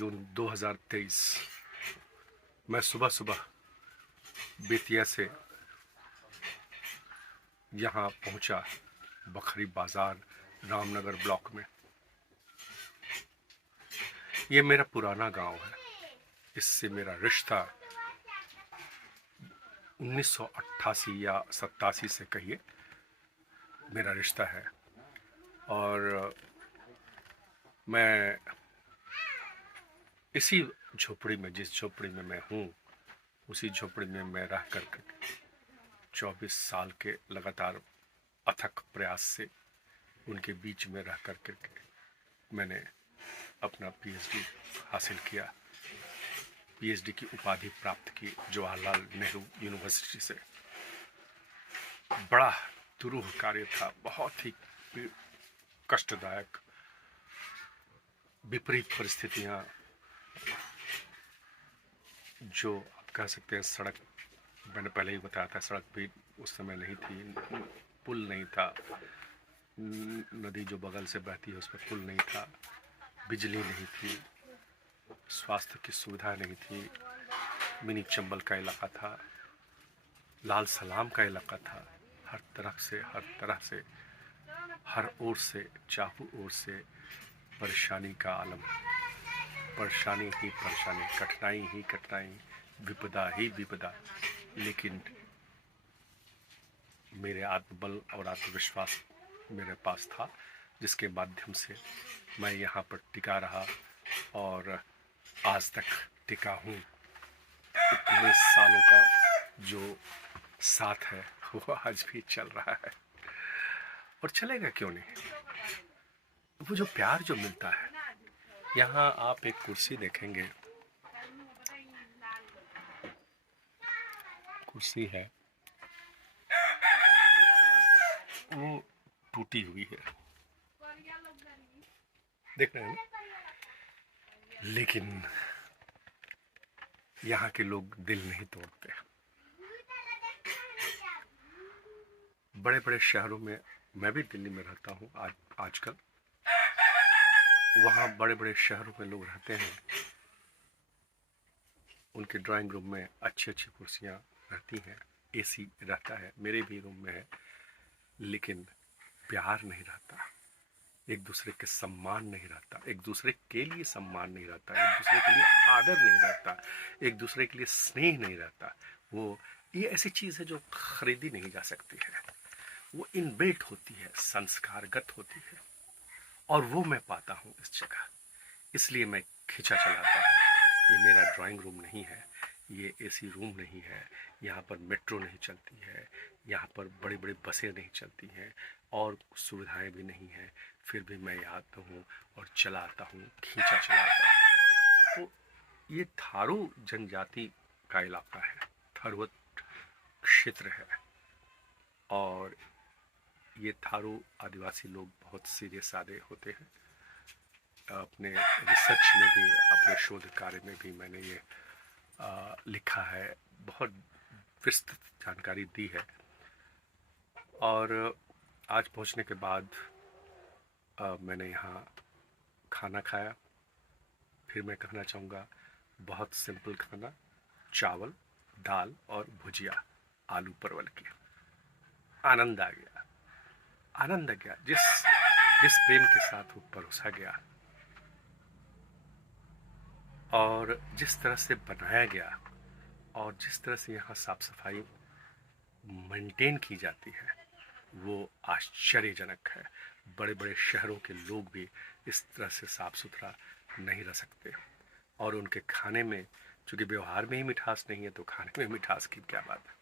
जून 2023 मैं सुबह सुबह बेतिया से यहाँ पहुँचा, बखरी बाज़ार रामनगर ब्लॉक में। ये मेरा पुराना गांव है। इससे मेरा रिश्ता 1988 या 87 से कहिए मेरा रिश्ता है। और मैं इसी झोपड़ी में, जिस झोपड़ी में मैं हूँ, उसी झोपड़ी में मैं रह कर 24 साल के लगातार अथक प्रयास से उनके बीच में रह कर के मैंने अपना पीएचडी हासिल किया। पीएचडी की उपाधि प्राप्त की जवाहरलाल नेहरू यूनिवर्सिटी से। बड़ा दुरूह कार्य था, बहुत ही कष्टदायक, विपरीत परिस्थितियां, जो आप कह सकते हैं सड़क, मैंने पहले ही बताया था, सड़क भी उस समय नहीं थी, पुल नहीं था, नदी जो बगल से बहती है उस पर पुल नहीं था, बिजली नहीं थी, स्वास्थ्य की सुविधा नहीं थी, मिनी चंबल का इलाका था, लाल सलाम का इलाका था। हर तरह से हर ओर से, चाहू ओर से परेशानी का आलम, परेशानी ही परेशानी, कठिनाई ही कठिनाई, विपदा ही विपदा। लेकिन मेरे आत्मबल और आत्मविश्वास मेरे पास था, जिसके माध्यम से मैं यहाँ पर टिका रहा और आज तक टिका हूँ। इतने सालों का जो साथ है वो आज भी चल रहा है, और चलेगा क्यों नहीं। वो जो प्यार जो मिलता है, यहाँ आप एक कुर्सी देखेंगे, कुर्सी है वो टूटी हुई है, देख रहे हैं ना? लेकिन यहाँ के लोग दिल नहीं तोड़ते। बड़े बड़े शहरों में, मैं भी दिल्ली में रहता हूँ आजकल, वहाँ बड़े बड़े शहरों में लोग रहते हैं, उनके ड्राइंग रूम में अच्छी अच्छी कुर्सियाँ रहती हैं, एसी रहता है, मेरे भी रूम में है, लेकिन प्यार नहीं रहता, एक दूसरे के सम्मान नहीं रहता, एक दूसरे के लिए सम्मान नहीं रहता, एक दूसरे के लिए आदर नहीं रहता, एक दूसरे के लिए स्नेह नहीं रहता। वो ये ऐसी चीज़ है जो खरीदी नहीं जा सकती है, वो इनबिल्ट होती है, संस्कारगत होती है, और वो मैं पाता हूँ इस जगह। इसलिए मैं खींचा चलाता हूँ। ये मेरा ड्राइंग रूम नहीं है, ये एसी रूम नहीं है, यहाँ पर मेट्रो नहीं चलती है, यहाँ पर बड़ी बड़ी बसें नहीं चलती हैं, और सुविधाएं भी नहीं हैं, फिर भी मैं आता हूँ और चलाता हूँ, खींचा चलाता हूँ। तो ये थारू जनजाति का इलाका है, थारूवत क्षेत्र है, और ये थारू आदिवासी लोग बहुत सीधे साधे होते हैं। अपने रिसर्च में भी, अपने शोध कार्य में भी मैंने ये लिखा है, बहुत विस्तृत जानकारी दी है। और आज पहुंचने के बाद मैंने यहाँ खाना खाया। फिर मैं कहना चाहूँगा, बहुत सिंपल खाना, चावल, दाल और भुजिया आलू परवल की। आनंद आ गया, आनंद आ गया, जिस प्रेम के साथ वो परोसा गया और जिस तरह से बनाया गया, और जिस तरह से यहाँ साफ सफाई मेंटेन की जाती है, वो आश्चर्यजनक है। बड़े बड़े शहरों के लोग भी इस तरह से साफ सुथरा नहीं रह सकते, और उनके खाने में, चूँकि व्यवहार में ही मिठास नहीं है, तो खाने में मिठास की क्या बात है।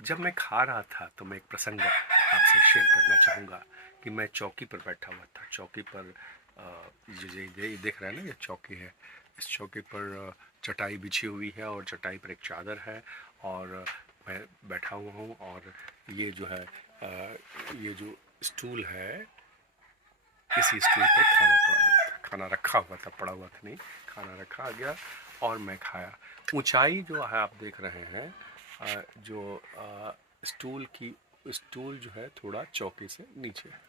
जब मैं खा रहा था तो मैं एक प्रसंग आपसे शेयर करना चाहूँगा कि मैं चौकी पर बैठा हुआ था। चौकी पर ये देख रहे हैं ना, ये चौकी है, इस चौकी पर चटाई बिछी हुई है, और चटाई पर एक चादर है, और मैं बैठा हुआ हूँ, और ये जो है ये जो स्टूल है, इसी स्टूल पर खाना पड़ा हुआ था, खाना रखा हुआ था, पड़ा हुआ था नहीं, खाना रखा गया और मैं खाया। ऊंचाई जो है आप देख रहे हैं, जो स्टूल जो है थोड़ा चौकी से नीचे है।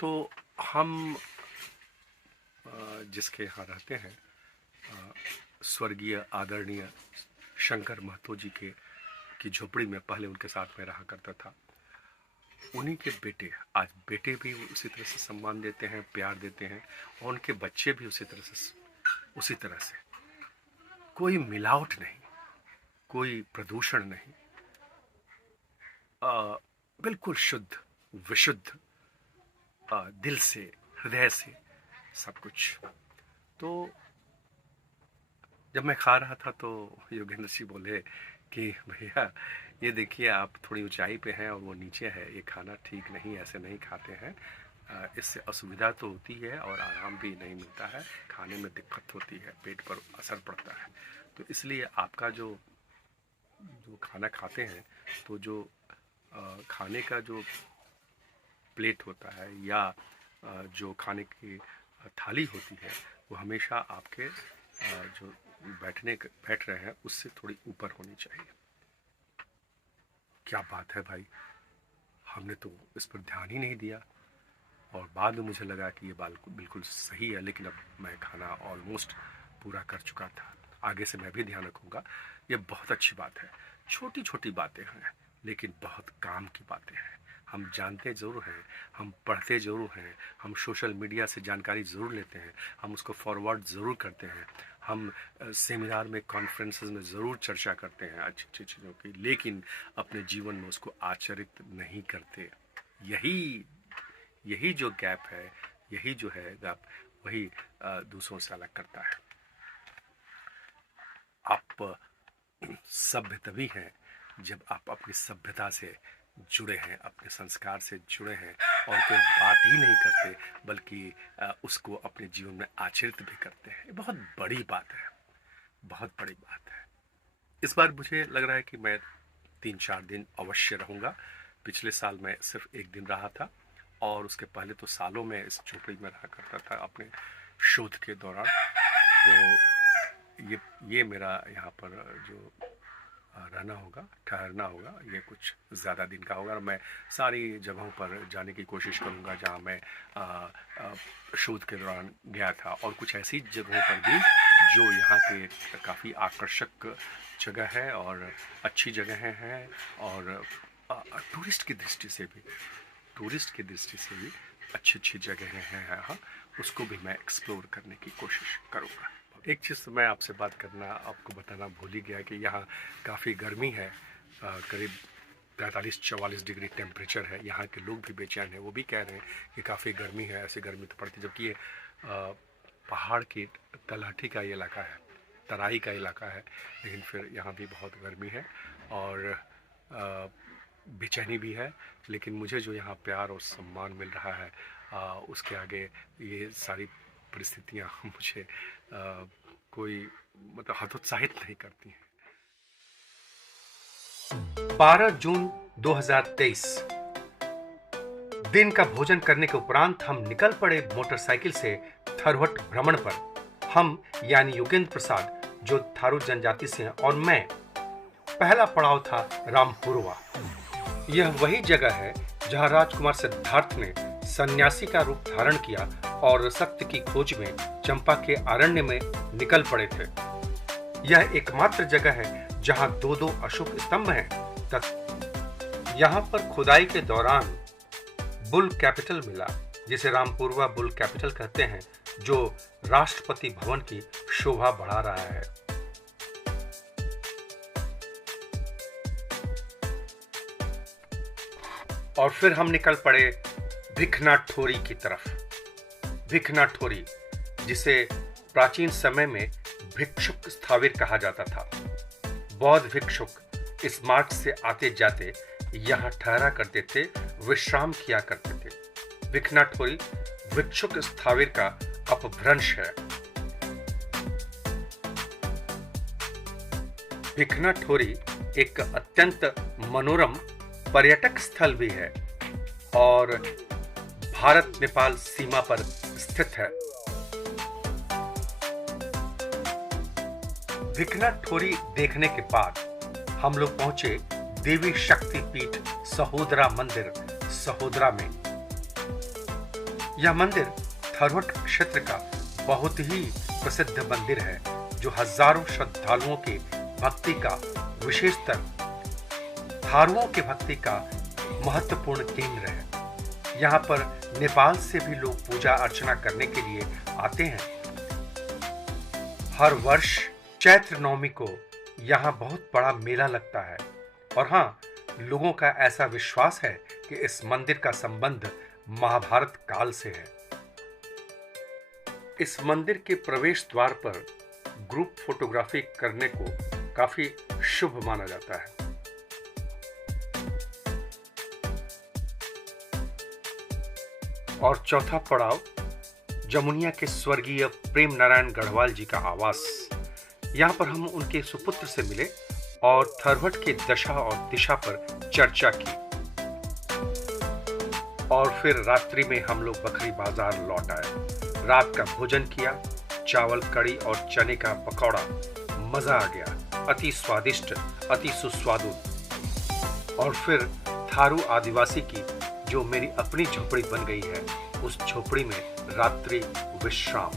तो हम जिसके यहाँ रहते हैं, स्वर्गीय आदरणीय शंकर महतो जी के की झोपड़ी में पहले उनके साथ में रहा करता था। उन्हीं के बेटे, आज बेटे भी उसी तरह से सम्मान देते हैं, प्यार देते हैं, और उनके बच्चे भी उसी तरह से। कोई मिलावट नहीं, कोई प्रदूषण नहीं, बिल्कुल शुद्ध विशुद्ध, दिल से, हृदय से सब कुछ। तो जब मैं खा रहा था तो योगेंद्र जी बोले कि भैया ये देखिए, आप थोड़ी ऊंचाई पे हैं और वो नीचे है, ये खाना ठीक नहीं, ऐसे नहीं खाते हैं, इससे असुविधा तो होती है और आराम भी नहीं मिलता है, खाने में दिक्कत होती है, पेट पर असर पड़ता है। तो इसलिए आपका जो खाना खाते हैं, तो जो खाने का जो प्लेट होता है या जो खाने की थाली होती है, वो हमेशा आपके जो बैठ रहे हैं उससे थोड़ी ऊपर होनी चाहिए। क्या बात है भाई, हमने तो इस पर ध्यान ही नहीं दिया, और बाद में मुझे लगा कि ये बिल्कुल सही है, लेकिन अब मैं खाना ऑलमोस्ट पूरा कर चुका था। आगे से मैं भी ध्यान रखूँगा। ये बहुत अच्छी बात है। छोटी छोटी बातें हैं लेकिन बहुत काम की बातें हैं। हम जानते ज़रूर हैं, हम पढ़ते ज़रूर हैं, हम सोशल मीडिया से जानकारी ज़रूर लेते हैं, हम उसको फॉरवर्ड ज़रूर करते हैं, हम सेमिनार में, कॉन्फ्रेंसेस में ज़रूर चर्चा करते हैं अच्छी अच्छी चीज़ों की, लेकिन अपने जीवन में उसको आचरित नहीं करते। यही जो गैप है, यही जो है गैप, वही दूसरों से अलग करता है। आप सभ्य तभी हैं जब आप अपनी सभ्यता से जुड़े हैं, अपने संस्कार से जुड़े हैं, और कोई बात ही नहीं करते बल्कि उसको अपने जीवन में आचरित भी करते हैं। ये बहुत बड़ी बात है, बहुत बड़ी बात है। इस बार मुझे लग रहा है कि मैं 3-4 दिन अवश्य रहूँगा। पिछले साल मैं सिर्फ 1 दिन रहा था, और उसके पहले तो सालों में इस झोपड़ी में रहा करता था अपने शोध के दौरान। तो ये मेरा यहाँ पर जो रहना होगा, ठहरना होगा, ये कुछ ज़्यादा दिन का होगा, और मैं सारी जगहों पर जाने की कोशिश करूँगा जहाँ मैं शोध के दौरान गया था, और कुछ ऐसी जगहों पर भी जो यहाँ के काफ़ी आकर्षक जगह है और अच्छी जगहें हैं, और टूरिस्ट की दृष्टि से भी अच्छी अच्छी जगहें हैं यहाँ, उसको भी मैं एक्सप्लोर करने की कोशिश करूँगा। एक चीज़ मैं आपसे बात करना, आपको बताना भूल ही गया कि यहाँ काफ़ी गर्मी है, करीब 43-44 डिग्री टेम्परेचर है। यहाँ के लोग भी बेचैन हैं, वो भी कह रहे हैं कि काफ़ी गर्मी है, ऐसे गर्मी तो पड़ती, जबकि ये पहाड़ की तलहटी का इलाका है, तराई का इलाका है, लेकिन फिर यहाँ भी बहुत गर्मी है और बेचैनी भी है। लेकिन मुझे जो यहाँ प्यार और सम्मान मिल रहा है, उसके आगे ये सारी परिस्थितियाँ मुझे कोई मतलब हतोत्साहित नहीं करती हैं। 12 जून 2023 दिन का भोजन करने के उपरांत हम निकल पड़े मोटरसाइकिल से थरवट भ्रमण पर। हम यानी योगेंद्र प्रसाद, जो थारू जनजाति से हैं, और मैं। पहला पड़ाव था रामपुरवा। यह वही जगह है जहां राजकुमार सिद्धार्थ ने सन्यासी का रूप धारण किया और सत्य की खोज में चंपा के अरण्य में निकल पड़े थे। यह एकमात्र जगह है जहां 2-2 अशोक स्तंभ हैं। यहाँ पर खुदाई के दौरान बुल कैपिटल मिला, जिसे रामपुरवा बुल कैपिटल कहते हैं, जो राष्ट्रपति भवन की शोभा बढ़ा रहा है। और फिर हम निकल पड़े भिखनाठोरी की तरफ। भिखनाठोरी, जिसे प्राचीन समय में भिक्षुक स्थाविर कहा जाता था। बौद्ध भिक्षुक इस मार्ग से आते जाते यहाँ ठहरा करते थे, विश्राम किया करते थे। भिखनाठोरी भिक्षुक स्थाविर का अपभ्रंश है। भिखनाठोरी एक अत्यंत मनोरम पर्यटक स्थल भी है और भारत नेपाल सीमा पर स्थित है। भिखनाठोरी देखने के बाद हम लोग पहुंचे देवी शक्ति पीठ सहोदरा मंदिर सहोदरा में। यह मंदिर थरवट क्षेत्र का बहुत ही प्रसिद्ध मंदिर है जो हजारों श्रद्धालुओं के भक्ति का, विशेषतर थारुओं के भक्ति का महत्वपूर्ण केंद्र है। यहाँ पर नेपाल से भी लोग पूजा अर्चना करने के लिए आते हैं। हर वर्ष चैत्र नवमी को यहाँ बहुत बड़ा मेला लगता है और हाँ, लोगों का ऐसा विश्वास है कि इस मंदिर का संबंध महाभारत काल से है। इस मंदिर के प्रवेश द्वार पर ग्रुप फोटोग्राफी करने को काफी शुभ माना जाता है। और चौथा पड़ाव जमुनिया के स्वर्गीय प्रेम नारायण गढ़वाल जी का आवास। यहाँ पर हम उनके सुपुत्र से मिले और थरवट की दशा और दिशा पर चर्चा की और फिर रात्रि में हम लोग बखरी बाजार लौट आए। रात का भोजन किया, चावल, कड़ी और चने का पकौड़ा, मजा आ गया, अति स्वादिष्ट, अति सुस्वादु। और फिर थारू आदिवासी की जो मेरी अपनी झोपड़ी बन गई है, उस झोपड़ी में रात्रि विश्राम।